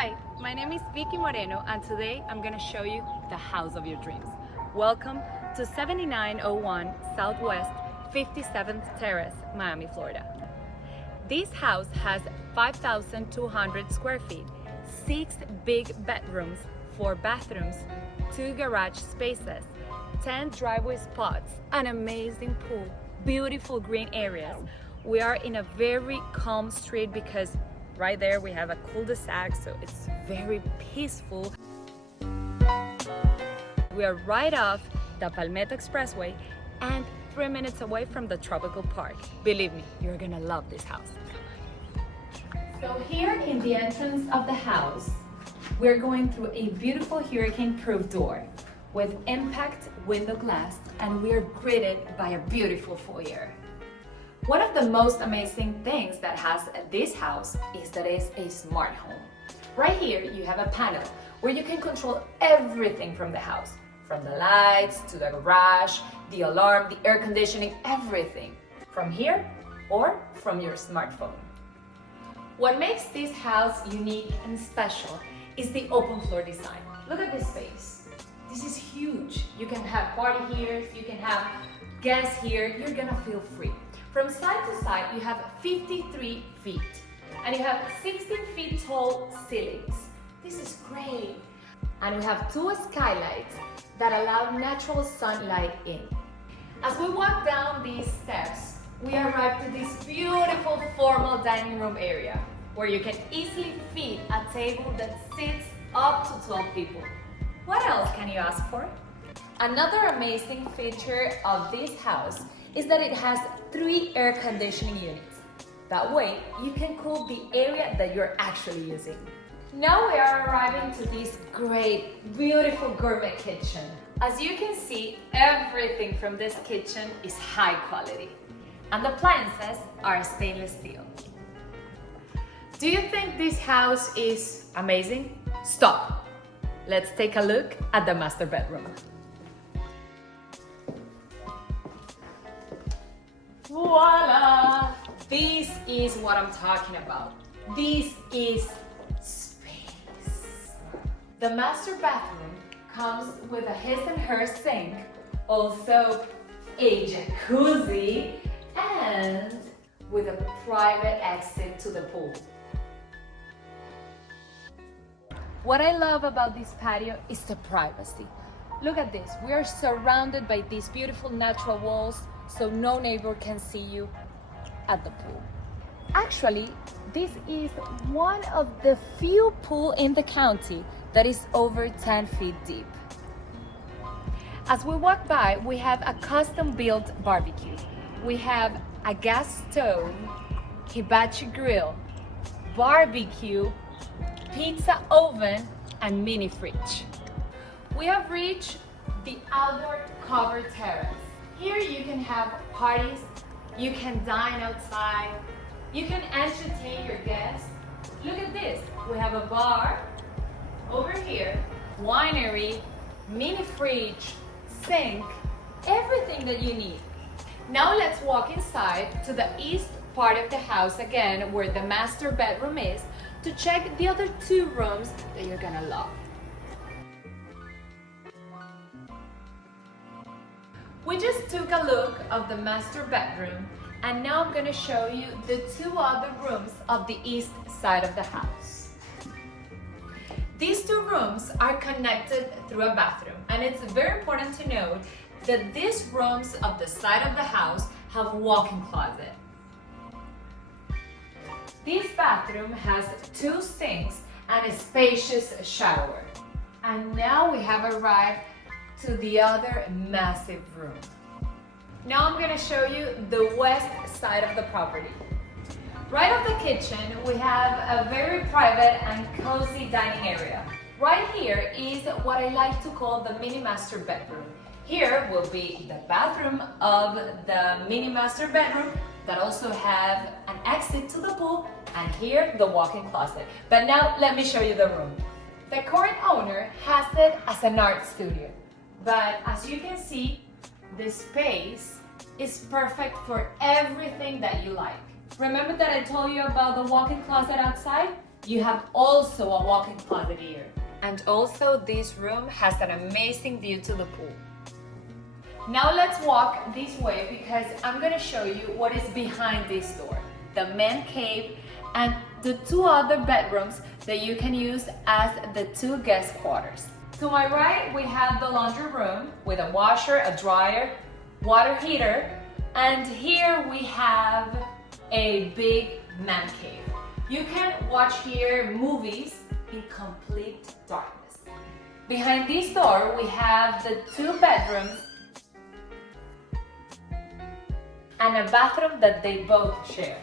Hi, my name is Vicky Moreno and today I'm going to show you the house of your dreams. Welcome to 7901 Southwest 57th Terrace, Miami, Florida. This house has 5,200 square feet, 6 big bedrooms, 4 bathrooms, 2 garage spaces, 10 driveway spots, an amazing pool, beautiful green areas. We are in a very calm street because right there we have a cul-de-sac, so it's very peaceful. We are right off the Palmetto Expressway and 3 minutes away from the tropical park. Believe me, you're gonna love this house. So here in the entrance of the house, we're going through a beautiful hurricane-proof door with impact window glass, and we're greeted by a beautiful foyer. One of the most amazing things that has this house is that it's a smart home. Right here you have a panel where you can control everything from the house, from the lights to the garage, the alarm, the air conditioning, everything from here or from your smartphone. What makes this house unique and special is the open floor design. Look at this space. This is huge. You can have party here, you can have guests here, you're gonna feel free. From side to side, you have 53 feet, and you have 16 feet tall ceilings. This is great. And we have 2 skylights that allow natural sunlight in. As we walk down these steps, we arrive to this beautiful formal dining room area where you can easily fit a table that sits up to 12 people. What else can you ask for? Another amazing feature of this house is that it has 3 air conditioning units. That way, you can cool the area that you're actually using. Now we are arriving to this great, beautiful gourmet kitchen. As you can see, everything from this kitchen is high quality, and the appliances are stainless steel. Do you think this house is amazing? Stop! Let's take a look at the master bedroom. Voila! This is what I'm talking about. This is space. The master bathroom comes with a his and her sink, also a jacuzzi, and with a private exit to the pool. What I love about this patio is the privacy. Look at this. We are surrounded by these beautiful natural walls, so no neighbor can see you at the pool. Actually, this is one of the few pools in the county that is over 10 feet deep. As we walk by, we have a custom-built barbecue. We have a gas stove, hibachi grill, barbecue, pizza oven, and mini fridge. We have reached the outdoor covered terrace. Here you can have parties, you can dine outside, you can entertain your guests. Look at this, we have a bar over here, winery, mini fridge, sink, everything that you need. Now let's walk inside to the east part of the house again, where the master bedroom is, to check the other 2 rooms that you're gonna love. We just took a look of the master bedroom, and now I'm gonna show you the 2 other rooms of the east side of the house. These 2 rooms are connected through a bathroom, and it's very important to note that these rooms of the side of the house have walk-in closet. This bathroom has 2 sinks and a spacious shower. And now we have arrived to the other massive room. Now I'm gonna show you the west side of the property. Right off the kitchen, we have a very private and cozy dining area. Right here is what I like to call the mini master bedroom. Here will be the bathroom of the mini master bedroom that also have an exit to the pool, and here the walk-in closet. But now let me show you the room. The current owner has it as an art studio. But as you can see, the space is perfect for everything that you like. Remember that I told you about the walk-in closet outside? You have also a walk-in closet here. And also this room has an amazing view to the pool. Now let's walk this way because I'm gonna show you what is behind this door. The man cave and the two other bedrooms that you can use as the two guest quarters. To my right, we have the laundry room with a washer, a dryer, water heater, and here we have a big man cave. You can watch here movies in complete darkness. Behind this door, we have the two bedrooms and a bathroom that they both share.